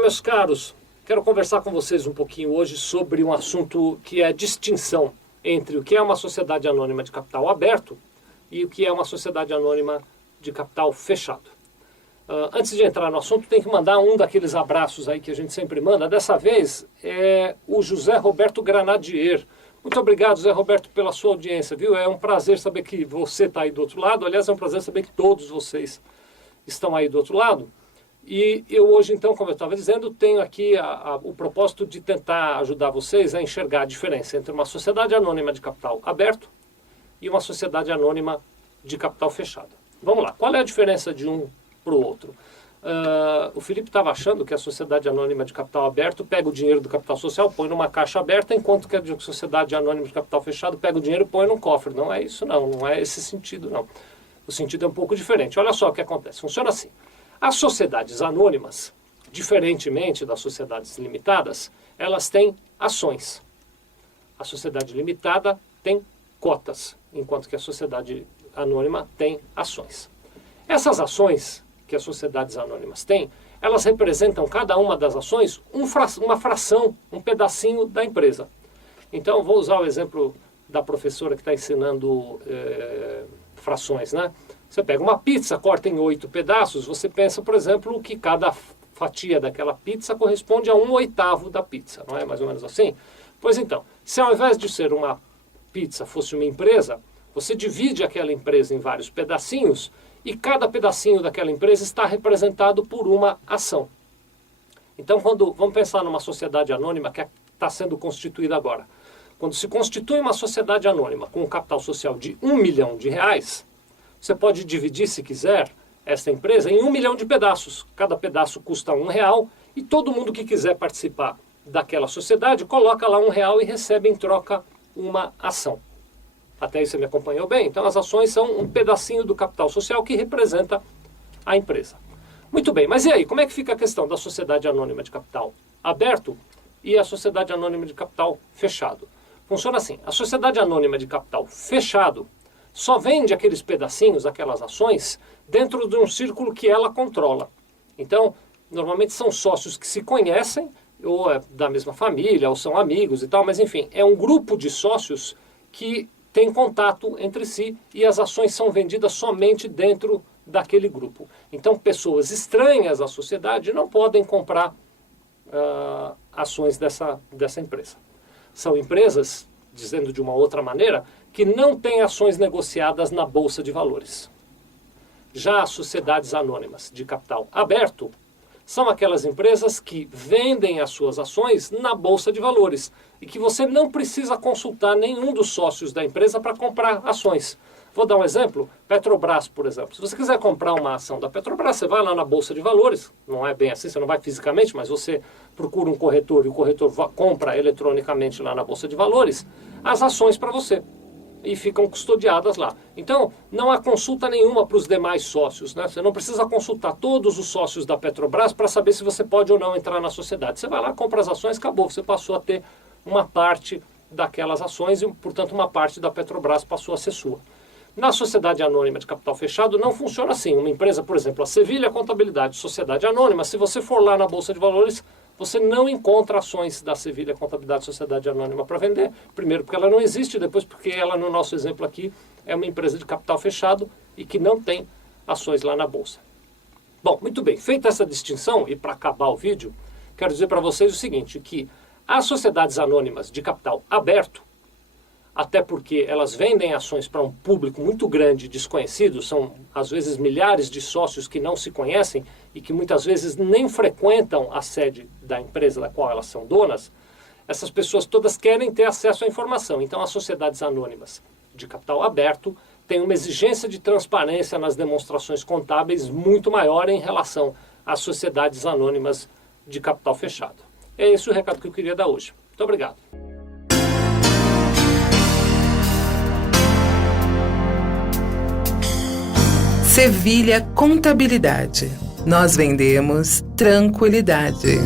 Olá, meus caros. Quero conversar com vocês um pouquinho hoje sobre um assunto que é a distinção entre o que é uma sociedade anônima de capital aberto e o que é uma sociedade anônima de capital fechado. Antes de entrar no assunto, tem que mandar um daqueles abraços aí que a gente sempre manda. Dessa vez é o José Roberto Granadier. Muito obrigado, José Roberto, pela sua audiência, viu? É um prazer saber que você está aí do outro lado. Aliás, é um prazer saber que todos vocês estão aí do outro lado. E eu hoje, então, como eu estava dizendo, tenho aqui o propósito de tentar ajudar vocês a enxergar a diferença entre uma sociedade anônima de capital aberto e uma sociedade anônima de capital fechado. Vamos lá, qual é a diferença de um para o outro? O Felipe estava achando que a sociedade anônima de capital aberto pega o dinheiro do capital social, põe numa caixa aberta, enquanto que a sociedade anônima de capital fechado pega o dinheiro e põe num cofre. Não é isso não é esse sentido não. O sentido é um pouco diferente. Olha só o que acontece, funciona assim. As sociedades anônimas, diferentemente das sociedades limitadas, elas têm ações. A sociedade limitada tem cotas, enquanto que a sociedade anônima tem ações. Essas ações que as sociedades anônimas têm, elas representam cada uma das ações uma fração, um pedacinho da empresa. Então, vou usar o exemplo da professora que está ensinando frações, né? Você pega uma pizza, corta em 8 pedaços, você pensa, por exemplo, que cada fatia daquela pizza corresponde a 1/8 da pizza, não é mais ou menos assim? Pois então, se ao invés de ser uma pizza fosse uma empresa, você divide aquela empresa em vários pedacinhos e cada pedacinho daquela empresa está representado por uma ação. Então, vamos pensar numa sociedade anônima que está sendo constituída agora. Quando se constitui uma sociedade anônima com um capital social de R$1 milhão, você pode dividir, se quiser, essa empresa em 1 milhão de pedaços. Cada pedaço custa R$1 e todo mundo que quiser participar daquela sociedade coloca lá R$1 e recebe em troca uma ação. Até aí você me acompanhou bem? Então as ações são um pedacinho do capital social que representa a empresa. Muito bem, mas e aí? Como é que fica a questão da sociedade anônima de capital aberto e a sociedade anônima de capital fechado? Funciona assim, a sociedade anônima de capital fechado só vende aqueles pedacinhos, aquelas ações, dentro de um círculo que ela controla. Então, normalmente são sócios que se conhecem, ou é da mesma família, ou são amigos e tal, mas enfim, é um grupo de sócios que tem contato entre si e as ações são vendidas somente dentro daquele grupo. Então, pessoas estranhas à sociedade não podem comprar ações dessa empresa. São empresas, dizendo de uma outra maneira, que não têm ações negociadas na Bolsa de Valores. Já as sociedades anônimas de capital aberto são aquelas empresas que vendem as suas ações na Bolsa de Valores e que você não precisa consultar nenhum dos sócios da empresa para comprar ações. Vou dar um exemplo, Petrobras, por exemplo. Se você quiser comprar uma ação da Petrobras, você vai lá na Bolsa de Valores, não é bem assim, você não vai fisicamente, mas você procura um corretor e o corretor compra eletronicamente lá na Bolsa de Valores as ações para você. E ficam custodiadas lá. Então, não há consulta nenhuma para os demais sócios, né? Você não precisa consultar todos os sócios da Petrobras para saber se você pode ou não entrar na sociedade. Você vai lá, compra as ações, acabou. Você passou a ter uma parte daquelas ações e, portanto, uma parte da Petrobras passou a ser sua. Na sociedade anônima de capital fechado não funciona assim. Uma empresa, por exemplo, a Sevilha Contabilidade, sociedade anônima, se você for lá na Bolsa de Valores, você não encontra ações da Sevilha Contabilidade Sociedade Anônima para vender. Primeiro, porque ela não existe. Depois, porque ela, no nosso exemplo aqui, é uma empresa de capital fechado e que não tem ações lá na Bolsa. Bom, muito bem. Feita essa distinção, e para acabar o vídeo, quero dizer para vocês o seguinte, que as sociedades anônimas de capital aberto, até porque elas vendem ações para um público muito grande, desconhecido, são às vezes milhares de sócios que não se conhecem e que muitas vezes nem frequentam a sede da empresa da qual elas são donas, essas pessoas todas querem ter acesso à informação. Então as sociedades anônimas de capital aberto têm uma exigência de transparência nas demonstrações contábeis muito maior em relação às sociedades anônimas de capital fechado. É esse o recado que eu queria dar hoje. Muito obrigado. Sevilha Contabilidade. Nós vendemos tranquilidade.